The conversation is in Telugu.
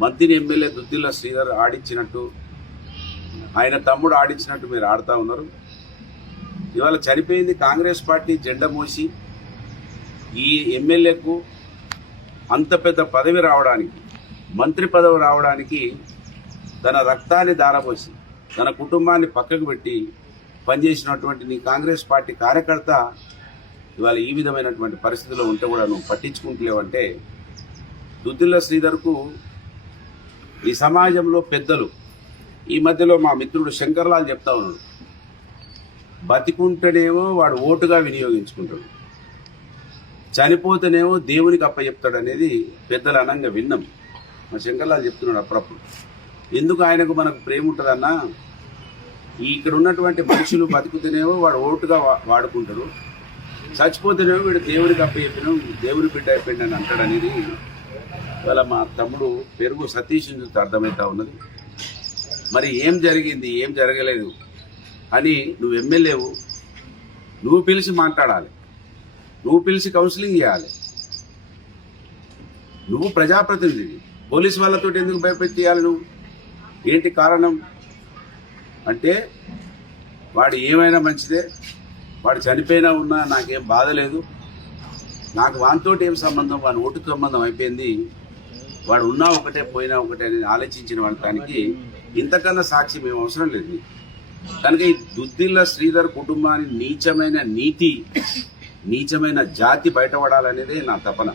మంత్రి ఎమ్మెల్యే దుద్దిల్ల శ్రీధర్ ఆడించినట్టు ఆయన తమ్ముడు ఆడించినట్టు మీరు ఆడుతూ ఉన్నారు. ఇవాళ చనిపోయింది కాంగ్రెస్ పార్టీ జెండా మోసి ఈ ఎమ్మెల్యేకు అంత పెద్ద పదవి రావడానికి, మంత్రి పదవి రావడానికి తన రక్తాన్ని దారపోసి తన కుటుంబాన్ని పక్కకు పెట్టి పనిచేసినటువంటి నీ కాంగ్రెస్ పార్టీ కార్యకర్త ఇవాళ ఈ విధమైనటువంటి పరిస్థితిలో ఉంటే కూడా నువ్వు పట్టించుకుంటలేవంటే దుద్దిల్ల శ్రీధర్కు ఈ సమాజంలో పెద్దలు, ఈ మధ్యలో మా మిత్రుడు శంకర్లాల్ చెప్తా ఉన్నాడు, బతికుంటేనేమో వాడు ఓటుగా వినియోగించుకుంటాడు, చనిపోతేనేమో దేవునికి అప్పచెప్తాడు అనేది పెద్దలు అనంగా విన్నాం. మా శంకర్లాల్ చెప్తున్నాడు అప్పుడప్పుడు. ఎందుకు ఆయనకు మనకు ప్రేమ ఉంటుందన్నా, ఇక్కడ ఉన్నటువంటి మనుషులు బతుకుతేనేమో వాడు ఓటుగా వాడుకుంటాడు, చచ్చిపోతేనేమో వీడు దేవుడికి అప్పచెప్పిన దేవుడి బిడ్డ అయిపోయింది అని అంటాడు అనేది ఇవాళ మా తమ్ముడు పెరుగు సతీష్ చూస్తే అర్థమవుతా ఉన్నది. మరి ఏం జరిగింది, ఏం జరగలేదు అని నువ్వు ఎమ్మెల్యేవు, నువ్వు పిలిచి మాట్లాడాలి, నువ్వు పిలిచి కౌన్సిలింగ్ చేయాలి. నువ్వు ప్రజాప్రతినిధి, పోలీసు వాళ్ళతో ఎందుకు భయపెట్టేయాలి? నువ్వు ఏంటి కారణం అంటే వాడు ఏమైనా మంచిదే, వాడు చనిపోయినా ఉన్నా నాకేం బాధ లేదు, నాకు వానితోటి ఏం సంబంధం, వాని ఓటు సంబంధం అయిపోయింది, వాడు ఉన్నా ఒకటే పోయినా ఒకటే అని ఆలోచించిన వాళ్ళకి ఇంతకన్నా సాక్షి మేము అవసరం లేదు. కనుక ఈ దుద్దిల్ల శ్రీధర్ కుటుంబాన్ని నీచమైన నీతి, నీచమైన జాతి బయటపడాలనేదే నా తపన.